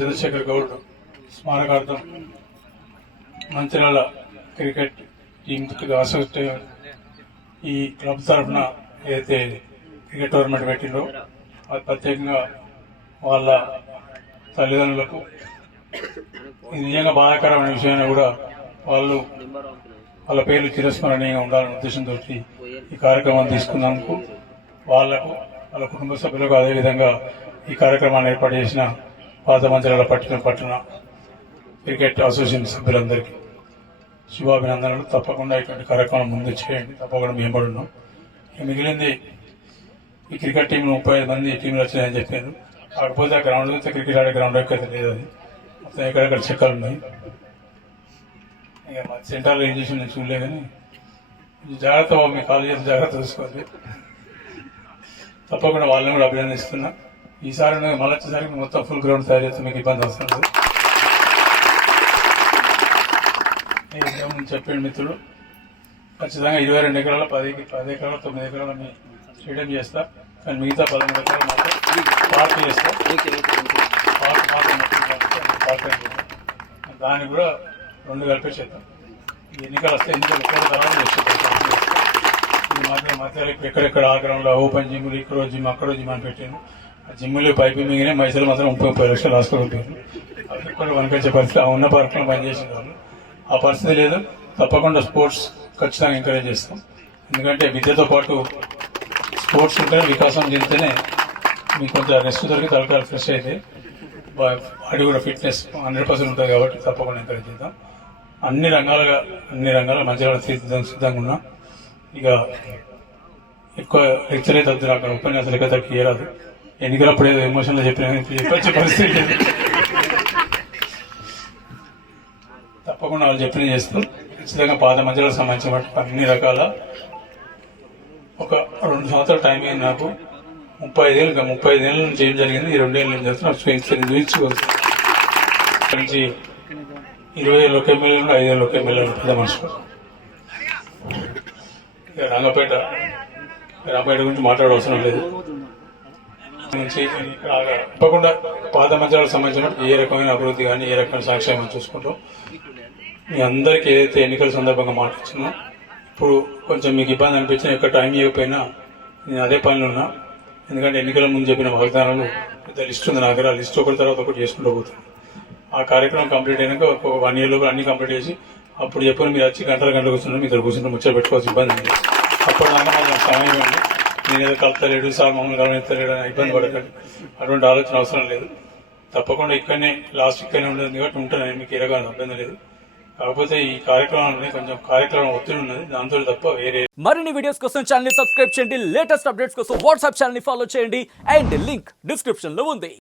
Chandrasekhar Goud స్మారకార్థం Mancherial cricket టీంకి ఈ club తరఫున ఏదైతే క్రికెట్ టోర్నమెంట్ పెట్టిందో అది ప్రత్యేకంగా వాళ్ళ తల్లిదండ్రులకు ఇది నిజంగా బాధాకరమైన విషయాన్ని కూడా వాళ్ళ పేర్లు చిరస్మరణీయంగా ఉండాలనే ఉద్దేశంతో ఈ కార్యక్రమాన్ని తీసుకున్నందుకు వాళ్లకు వాళ్ళ కుటుంబ సభ్యులకు అదేవిధంగా ఈ కార్యక్రమాన్ని ఏర్పాటు చేసిన పాత మంచిర్యాల పట్టణ క్రికెట్ అసోసియేషన్ సభ్యులందరికీ శుభాభినందనలు. తప్పకుండా ఇటువంటి కార్యక్రమం ముందు చేయండి, తప్పకుండా మేంబడి ఉన్నాం. మిగిలింది ఈ క్రికెట్ టీంలో 35 మంది టీంలు వచ్చినాయని చెప్పారు. కాకపోతే ఆ గ్రౌండ్ అయితే క్రికెట్ ఆడే గ్రౌండ్ అయితే లేదు, అది మొత్తం ఎక్కడెక్కడ చెక్కలు ఉన్నాయి. ఇక మా సెంటర్లో ఏం చేసి నేను చూడలే, కానీ జాగ్రత్త మీ కాలేజీ జాగ్రత్త చూసుకోవాలి. తప్పకుండా వాళ్ళని కూడా అభినందిస్తున్నా. ఈసారి మళ్ళీ వచ్చేసరికి మొత్తం ఫుల్ గ్రౌండ్ తయారు చేస్తే మీకు ఇబ్బంది వస్తుంది. చెప్పండి మిత్రుడు, ఖచ్చితంగా 22 ఎకరాల 10 ఎకరాల 9 ఎకరాల మీ స్టేడియం చేస్తా, కానీ మిగతా 13 ఎకరాలు మాత్రం పార్క్ చేస్తా. దాన్ని కూడా 2 కలిపేసేద్దాం. ఎన్నికలు వస్తే ఎన్నికలు తర్వాత ఇది మాత్రం మధ్యలో ఎక్కడెక్కడ ఆ గ్రౌండ్లో ఓపెన్ జిమ్లు ఇక్కడో జిమ్ అక్కడో జిమ్ అని పెట్టాను. ఆ జిమ్లు పైపు మిగిలిన మైసలు మాత్రం 30 లక్షలు రాసుకోగలిపారు. అది ఎక్కడ వనకొచ్చే పరిస్థితి, ఆ ఉన్న పార్కులను పనిచేసిన వాళ్ళు ఆ పరిస్థితి లేదు. తప్పకుండా స్పోర్ట్స్ ఖచ్చితంగా ఎంకరేజ్ చేస్తాం. ఎందుకంటే విద్యతో పాటు స్పోర్ట్స్ ఉంటేనే వికాసం చెందితేనే మీకు కొంచెం రెస్ట్ దొరికి తలకాలు ఫ్రెష్ అయితే బాడీ కూడా ఫిట్నెస్ 100% ఉంటుంది. కాబట్టి తప్పకుండా ఎంకరేజ్ చేద్దాం. అన్ని రంగాల మంచిగా సిద్ధంగా ఉన్నా. ఇక ఎక్కువ లెక్చర్ అయితే వద్దు, నాకు ఉపన్యాసాలు ఎక్కడ తీయరాదు. ఎన్నికలప్పుడు ఏదో ఎమోషన్లో చెప్పిన చెప్పొచ్చే పరిస్థితి లేదు. తప్పకుండా వాళ్ళు చెప్పిన చేస్తూ ఖచ్చితంగా పాత మంచిలకు సంబంధించిన అన్ని రకాల ఒక 2 సంవత్సరాల టైం అయింది నాకు. 35 ఏళ్ళ నుంచి ఏం జరిగింది, ఈ 2 ఏళ్ళ నుంచి చేస్తున్నా చూపించుకోవచ్చు. నుంచి 20 ఏళ్ళ ఒక ఎమ్మెల్యే 5 ఏళ్ళ ఒక ఎమ్మెల్యే పెద్ద మనుషులు. రంగపేట గురించి మాట్లాడవసరం లేదు. నుంచి తప్పకుండా పాత మంచిలకు సంబంధించిన ఏ రకమైన అభివృద్ధి కానీ ఏ రకమైన సంక్షేమం చూసుకుంటాం. మీ అందరికీ ఏదైతే ఎన్నికల సందర్భంగా మాట్లాడుతున్నా, ఇప్పుడు కొంచెం మీకు ఇబ్బంది అనిపించిన ఎక్కడ టైం ఇవ్వకపోయినా నేను అదే పనిలో ఉన్నా. ఎందుకంటే ఎన్నికల ముందు చెప్పిన వాగ్దానాలు పెద్ద లిస్ట్ ఉంది నా దగ్గర. ఆ లిస్ట్ ఒకటి తర్వాత ఒకటి చేసుకుంటూ పోతుంది. ఆ కార్యక్రమం కంప్లీట్ అయినాక ఒక 1 year లోపు అన్ని కంప్లీట్ చేసి అప్పుడు చెప్పిన మీరు వచ్చి గంటలు కూర్చున్నారు, మీ దగ్గర కూర్చుంటే ముచ్చట పెట్టుకోవాల్సిన ఇబ్బంది ఉంది. అప్పుడు దాకా నాకు సమయం ఇవ్వండి. నేను ఏదో కలుపుతలేడు సార్ మమ్మల్ని కలవెత్తలేడు అని ఇబ్బంది పడకండి. అటువంటి ఆలోచన అవసరం లేదు. తప్పకుండా ఇక్కడనే ఇక్కడనే ఉండదు కాబట్టి ఉంటాను, మీకు ఏ రకమైన ఇబ్బంది లేదు. కాకపోతే ఈ కార్యక్రమాన్ని కొంచెం ఒత్తిడి ఉన్నది, దాంతో తప్ప వేరే. మరిన్ని వీడియోస్ కోసం ఛానల్ ని సబ్స్క్రైబ్ చేయండి. లేటెస్ట్ అప్డేట్స్ కోసం వాట్సాప్ ఛానల్ ని ఫాలో చేయండి. అండ్ లింక్ డిస్క్రిప్షన్ లో ఉంది.